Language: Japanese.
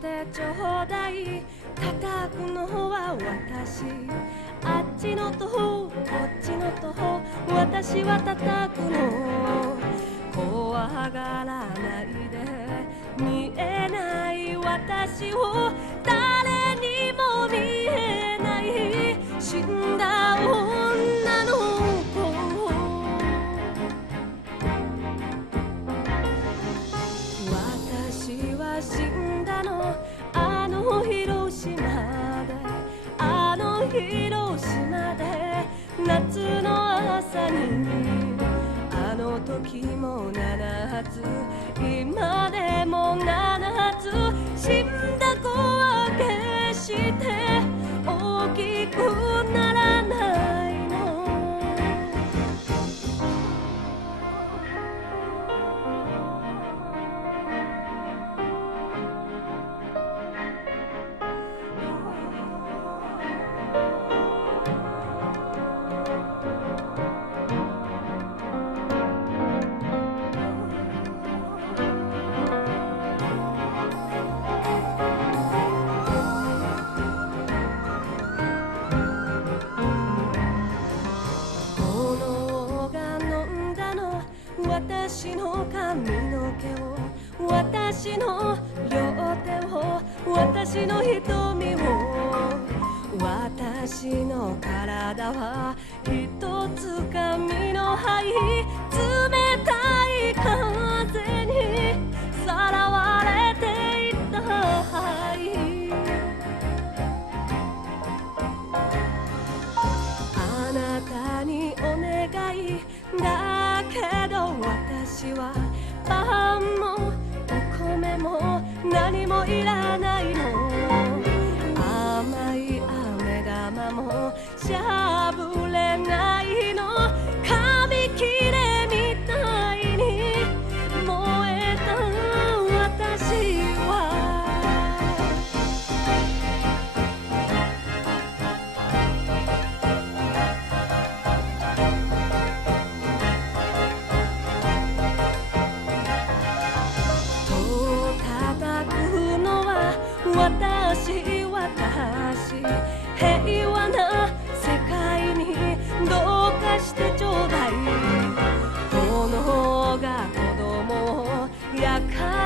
てちょうだい叩くのは私。あっちのとほこっちのとほ私は叩くの。怖がらないで。見えない私を。叩く時も7つ今でも7発死んだ子は決して私の髪の毛を私の両手を私の瞳を私の体は一つ髪の灰いらない私私平和な世界にどうかしてちょうだい。炎が子供を焼か